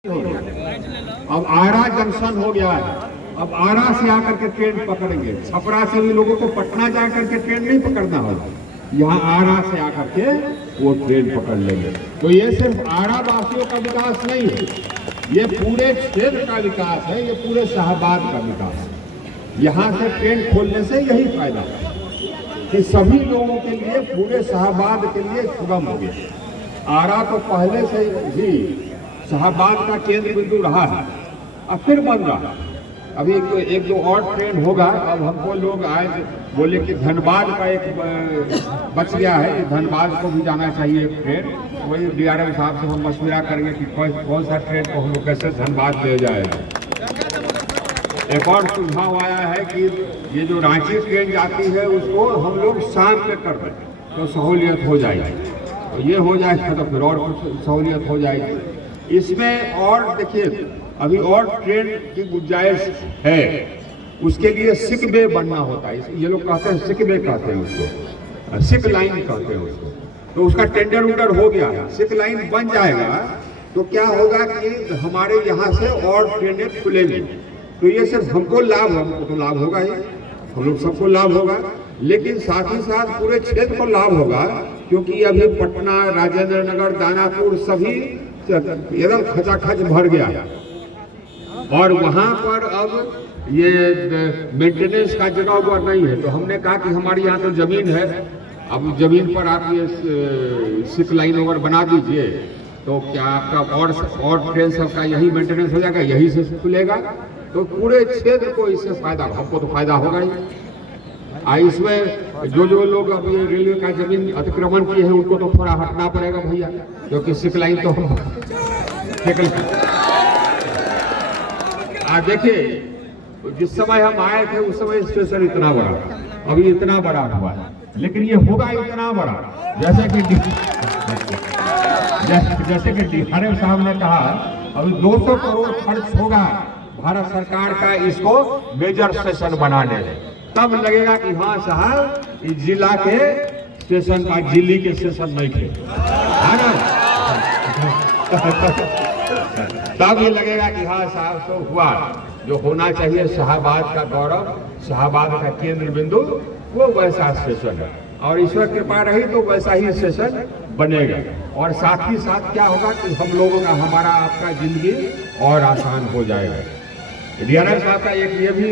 अब आरा जंक्शन हो गया है। अब आरा से आकर के ट्रेन पकड़ेंगे। छपरा से भी लोगों को पटना जाकर के ट्रेन नहीं पकड़ना होगा, यहाँ आरा से आकर के वो ट्रेन पकड़ लेंगे। तो ये सिर्फ आरा वासियों का विकास नहीं है, ये पूरे क्षेत्र का विकास है, ये पूरे शाहबाद का विकास है। यहाँ से ट्रेन खोलने से यही फायदा है कि सभी लोगों के लिए, पूरे शाहबाद के लिए सुगम हो गया। आरा तो पहले से ही शाहबाद का केंद्र बिंदु रहा है, अब फिर बन रहा है। अभी एक दो और ट्रेन होगा। अब हमको लोग आए बोले कि धनबाद का एक बच गया है कि धनबाद को भी जाना चाहिए एक ट्रेन। वही डीआरएम साहब से हम मशवरा करेंगे कि कौन सा ट्रेन को हम लोग कैसे धनबाद ले जाएगा। एक और सुझाव आया है कि ये जो रांची ट्रेन जाती है उसको हम लोग शाम में कर दें तो सहूलियत हो जाएगी। तो ये हो जाएगा तो फिर और कुछ सहूलियत हो जाएगी इसमें। और देखिए अभी और ट्रेन की गुंजाइश है, उसके लिए सिक बे बनना होता है। ये लोग कहते हैं सिक बे कहते हैं उसको, सिक लाइन कहते हैं उसको। तो उसका टेंडर उंडर हो गया है, सिक लाइन बन जाएगा तो क्या होगा कि हमारे यहाँ से और ट्रेनें खुलेंगी। तो ये सिर्फ हमको लाभ, हमको तो लाभ होगा ही, हम लोग सबको लाभ होगा, लेकिन साथ ही साथ पूरे क्षेत्र को लाभ होगा। क्योंकि अभी पटना, राजेंद्र नगर, दानापुर सभी एकदम खचाखच भर गया और वहाँ पर अब ये मेंटेनेंस का जगह हुआ नहीं है। तो हमने कहा कि हमारी यहाँ तो जमीन है, अब जमीन पर आप ये सिक लाइन ओवर बना दीजिए तो क्या आपका और ट्रेन सबका यही मेंटेनेंस हो जाएगा, यही से खुलेगा। तो पूरे क्षेत्र को इससे फायदा, हमको तो फायदा होगा ही। इसमें जो लोग अब ये रेलवे का जमीन अतिक्रमण किए हैं उनको तो थोड़ा हटना पड़ेगा भैया, क्योंकि सिक लाइन तो हम देखिए जिस समय हम आए थे उस समय स्टेशन इतना बड़ा, अभी इतना बड़ा हुआ है, लेकिन ये होगा इतना बड़ा जैसे कि डीआरएम साहब ने कहा अभी 200 करोड़ खर्च होगा भारत सरकार का इसको मेजर स्टेशन बनाने में। तब लगेगा कि हाँ साहब इस जिला के स्टेशन का, दिल्ली के स्टेशन नहीं थे, है ना। तब ये लगेगा कि हाँ साहब तो हुआ जो होना चाहिए, शाहबाद का गौरव, शाहबाद का केंद्र बिंदु, वो वैसा स्टेशन है। और ईश्वर कृपा रही तो वैसा ही स्टेशन बनेगा। और साथ ही साथ क्या होगा कि हम लोगों का, हमारा आपका जिंदगी और आसान हो जाएगा। डीआरएम साहब का एक ये भी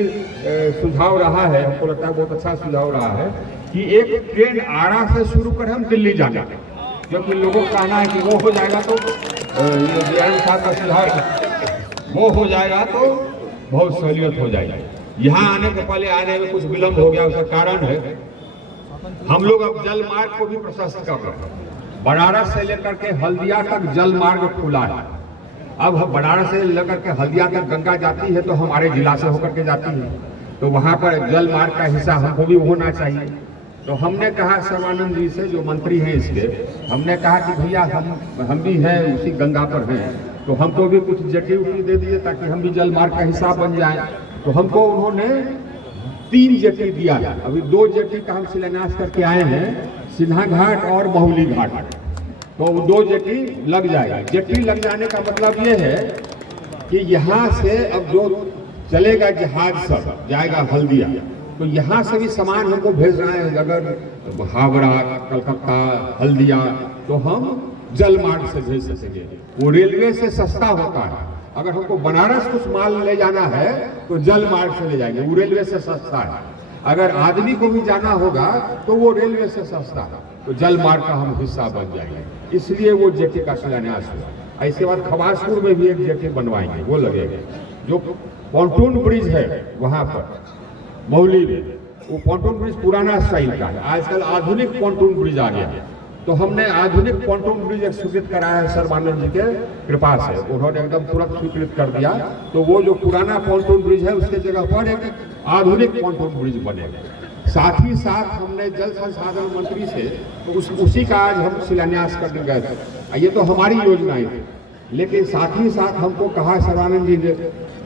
सुझाव रहा है, हमको लगता है बहुत अच्छा सुझाव रहा है कि एक ट्रेन आरा से शुरू कर हम दिल्ली जाना, क्योंकि लोगों का कहना है कि वो हो जाएगा तो ये डीआरएम साहब का सुझाव, वो हो जाएगा तो बहुत सहूलियत हो जाएगी। यहाँ आने के पहले आने में कुछ विलम्ब हो गया, उसका कारण है हम लोग अब जल मार्ग को भी प्रशस्त कर रहे हैं। बनारस से लेकर के हल्दिया तक जल मार्ग खुला है। अब बनारस से लेकर के हल्दिया तक गंगा जाती है तो हमारे जिला से होकर के जाती है, तो वहाँ पर जल मार्ग का हिस्सा हमको भी होना चाहिए। तो हमने कहा सर्वानंद जी से, जो मंत्री हैं इसके, हमने कहा कि भैया हम भी हैं, उसी गंगा पर हैं, तो हमको भी कुछ जेटी उटी दे दिए ताकि हम भी जल मार्ग का हिस्सा बन जाए। तो हमको उन्होंने 3 जेटी दिया है। अभी 2 जेटी का हम शिलान्यास करके आए हैं, सिन्हा घाट और महुली घाट। तो 2 जेटी लग जाएगा। जेटी लग जाने का मतलब ये है कि यहाँ से अब जो चलेगा जहाज सब जाएगा हल्दिया, तो यहाँ से भी सामान हमको भेज रहे हैं, अगर हावड़ा, कलकत्ता, हल्दिया, तो हम जल मार्ग से भेज सकेंगे। वो रेलवे से सस्ता होता है। अगर हमको बनारस कुछ माल ले जाना है तो जल मार्ग से ले जाएंगे, वो रेलवे से सस्ता है। अगर आदमी को भी जाना होगा तो वो रेलवे से सस्ता है, तो जल मार्ग का हम हिस्सा बन जाएंगे। इसलिए वो जेटी का शिलान्यास हुआ। इसके बाद खबासपुर में भी एक जेटी बनवाएंगे, वो लगेगा। जो पॉन्टून ब्रिज है वहाँ पर महुली में, वो पॉन्टून ब्रिज पुराना स्टाइल का है, आजकल आधुनिक पॉन्टून ब्रिज आ गया। तो हमने आधुनिक पॉन्टून ब्रिज एक स्वीकृत कराया है सर्वानंद जी के कृपा से, उन्होंने एकदम तुरंत स्वीकृत कर दिया। तो वो जो पुराना पॉन्टून ब्रिज है उसके जगह पर एक आधुनिक पॉन्टून ब्रिज बनेगा। साथ ही साथ हमने जल संसाधन मंत्री से तो उसी का आज हम शिलान्यास करने गए थे। ये तो हमारी योजनाएं थी, लेकिन साथ ही साथ हमको कहा सर्वानंद जी ने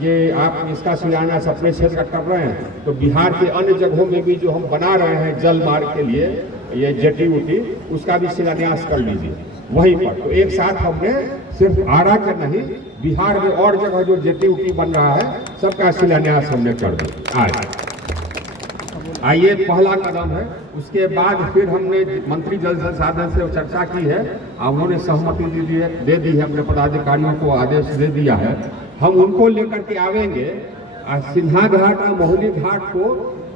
ये आप इसका शिलान्यास अपने क्षेत्र का कर रहे हैं, तो बिहार के अन्य जगहों में भी जो हम बना रहे हैं जल मार्ग के लिए ये जेटी उटी, उसका भी शिलान्यास कर लीजिए वहीं पर। तो एक साथ हमने सिर्फ आरा का नहीं बिहार में और जगह जो जेटी उटी बन रहा है सबका शिलान्यास हमने कर दिया आज। ये पहला कदम है। उसके बाद फिर हमने मंत्री जल संसाधन से चर्चा की है, उन्होंने सहमति दे दी है, अपने पदाधिकारियों को आदेश दे दिया है। हम उनको लेकर के आवेंगे, सिन्हा घाट और मोहनी घाट को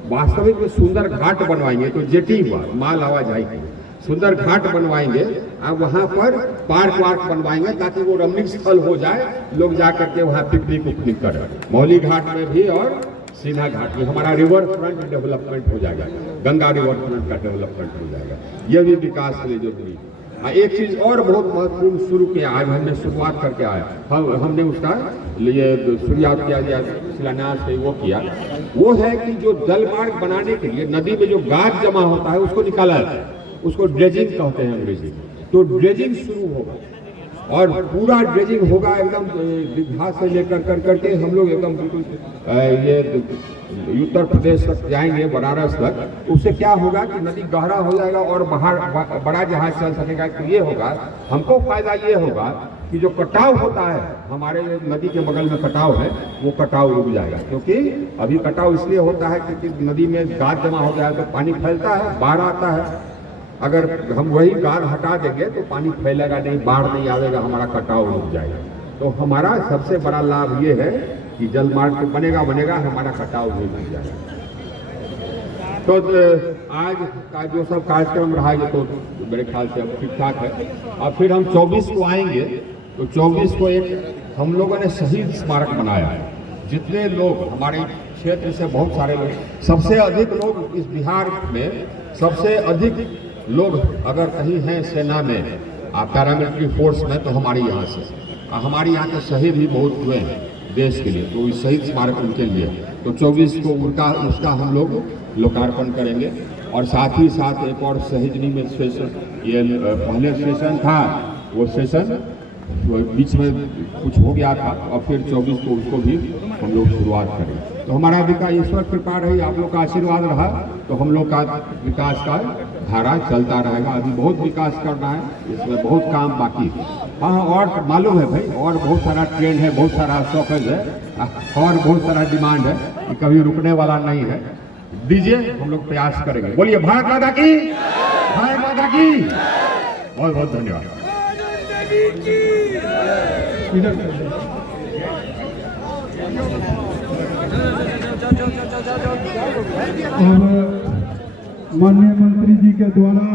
वास्तविक में सुंदर घाट बनवाएंगे। तो जेटी हुआ, माल आवाजाही की सुंदर घाट बनवाएंगे, वहाँ पर पार्क वार्क बनवाएंगे ताकि वो रमणीय स्थल हो जाए, लोग जा करके वहाँ पिकनिक उकनिक करें। मौली घाट में भी और सिन्हा घाट में हमारा रिवर फ्रंट डेवलपमेंट हो जाएगा, गंगा रिवर फ्रंट का डेवलपमेंट हो जाएगा। ये भी विकास के लिए जरूरी है। एक चीज और बहुत महत्वपूर्ण शुरू किया, आज हमने शुरुआत करके आया, हमने उसका लिए शुरुआत किया, शिलान्यास वो किया, वो है कि जो जल मार्ग बनाने के लिए नदी में जो गाद जमा होता है उसको निकाला जाए, उसको ड्रेजिंग कहते हैं अंग्रेजी में। तो ड्रेजिंग शुरू होगा और पूरा ड्रेजिंग होगा एकदम दीघा से लेकर कर करके हम लोग एकदम बिल्कुल ये उत्तर प्रदेश तक जाएंगे, बनारस तक। उससे क्या होगा कि नदी गहरा हो जाएगा और बाहर बड़ा जहाज चल सकेगा। तो ये होगा, हमको फायदा ये होगा कि जो कटाव होता है हमारे नदी के बगल में कटाव है, वो कटाव रुक जाएगा। क्योंकि अभी कटाव इसलिए होता है क्योंकि नदी में गाद जमा हो जाए तो पानी फैलता है, बाढ़ आता है। अगर हम वही गाद हटा देंगे तो पानी फैलेगा नहीं, बाढ़ नहीं आएगा, हमारा कटाव रुक जाएगा। तो हमारा सबसे बड़ा लाभ ये है कि जल मार्ग तो बनेगा, हमारा कटाव भी रुक जाएगा। तो आज का जो सब कार्यक्रम रहा ये तो मेरे ख्याल से अब ठीक ठाक है। और फिर हम 24 को आएंगे, तो 24 को एक हम लोगों ने शहीद स्मारक बनाया है। जितने लोग हमारे क्षेत्र से, बहुत सारे लोग, सबसे अधिक लोग इस बिहार में, सबसे अधिक लोग अगर कहीं हैं सेना में, पैरामिलिट्री फोर्स में, तो हमारे यहाँ से, हमारे यहाँ के शहीद भी बहुत हुए हैं देश के लिए। तो इस शहीद स्मारक उनके लिए, तो 24 को उसका हम लोग लोकार्पण करेंगे। और साथ ही साथ एक और शहीदनी में स्टेशन, ये पहले स्टेशन था, वो स्टेशन बीच में कुछ हो गया था, और फिर 24 को उसको भी हम लोग शुरुआत करें। तो हमारा विकास, ईश्वर कृपा रही, आप लोग का आशीर्वाद रहा, तो हम लोग का विकास का धारा चलता रहेगा। अभी बहुत विकास करना है, इसमें बहुत काम बाकी है। हाँ, और मालूम है भाई, और बहुत सारा ट्रेंड है, बहुत सारा शौकज है, और बहुत सारा डिमांड है, कभी रुकने वाला नहीं है। दीजिए, हम लोग प्रयास करेंगे। बोलिए भारत माता की, भारत माता की। बहुत बहुत धन्यवाद। और माननीय मंत्री जी के द्वारा